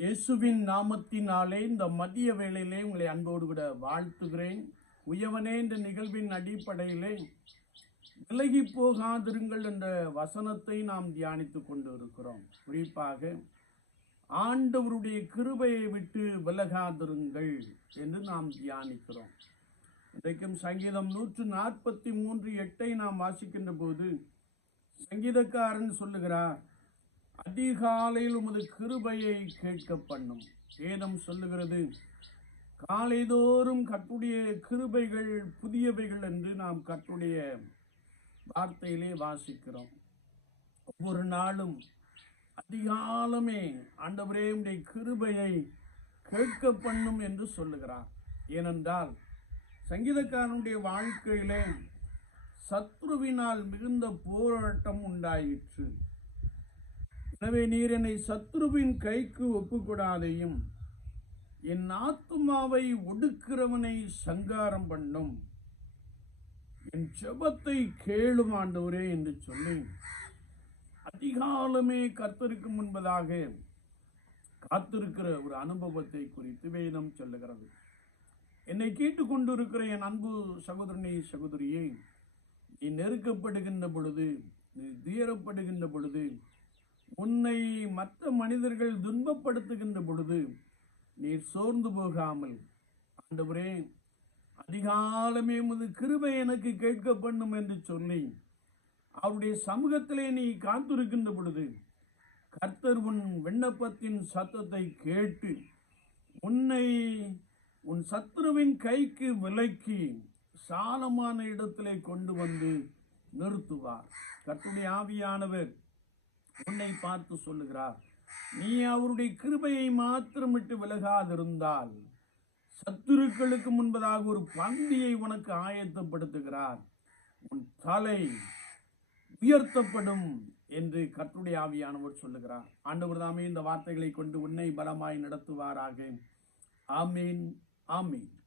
இயேசுவின் நாமத்தினாலே இந்த மதிய வேளையிலே உங்களை அன்போடு கூட வாழ்த்துகிறேன். உயவனே இந்த நிகழ்வின் அடிப்படையிலே விலகி போகாதிருங்கள் என்ற வசனத்தை நாம் தியானித்துக் கொண்டு இருக்கிறோம் குறிப்பாக ஆண்டவருடைய கிருபையை விட்டு விலகாதிருங்கள் என்று நாம் தியானிக்கிறோம். இன்றைக்கும் சங்கீதம் நூற்று நாற்பத்தி மூன்று எட்டை நாம் வாசிக்கின்ற போது சங்கீதக்காரன் சொல்லுகிறார் அதிகாலையில் உமது கிருபையை கேட்க பண்ணும் வேதம் சொல்லுகிறது காலைதோறும் கட்டுடைய கிருபைகள் புதியவைகள் என்று நாம் கட்டுடைய வார்த்தையிலே வாசிக்கிறோம். ஒவ்வொரு நாளும் அதிகாலமே ஆண்டவரே உடைய கிருபையை கேட்க பண்ணும் என்று சொல்லுகிறார். ஏனென்றால் சங்கீதக்காரனுடைய வாழ்க்கையிலே சத்ருவினால் மிகுந்த போராட்டம் உண்டாயிற்று. எனவே நீர் என்னை சத்ருவின் கைக்கு ஒப்புக்கூடாதையும். என் ஆத்துமாவை ஒடுக்கிறவனை சங்காரம் பண்ணும். என் ஜெபத்தை கேளும் ஆண்டவரே என்று சொல்லி அதிகாலமே கர்த்தருக்கு முன்பதாக காத்திருக்கிற ஒரு அனுபவத்தை குறித்து வேதம் சொல்லுகிறது. என்னை கேட்டுக்கொண்டிருக்கிற என் அன்பு சகோதரனே சகோதரியே நீ நெருக்கப்படுகின்ற பொழுது நீ துயரப்படுகின்ற பொழுது உன்னை மற்ற மனிதர்கள் துன்பப்படுத்துகின்ற பொழுது நீர் சோர்ந்து போகாமல் ஆண்டவரே அதிகாலமே முது கிருபை எனக்கு கேட்க பண்ணும் என்று சொல்லி அவருடைய சமூகத்திலே நீ காத்திருக்கின்ற பொழுது கர்த்தர் உன் விண்ணப்பத்தின் சத்தத்தை கேட்டு உன்னை உன் சத்ருவின் கைக்கு விலக்கி சாலமான இடத்திலே கொண்டு வந்து நிறுத்துவார். கர்த்தருடைய ஆவியானவர் உன்னை பார்த்து சொல்லுகிறார். நீ அவருடைய கிருபையை மாத்திரம் விட்டு விலகாதிருந்தால் சத்துருக்களுக்கு முன்பதாக ஒரு பந்தியை உனக்கு ஆயத்தப்படுத்துகிறார். உன் தலை உயர்த்தப்படும் என்று கற்றுடைய ஆவியானவர் சொல்லுகிறார். ஆண்டவர் தாமே இந்த வார்த்தைகளை கொண்டு உன்னை பலமாய் நடத்துவாராக. ஆமீன் ஆமீன்.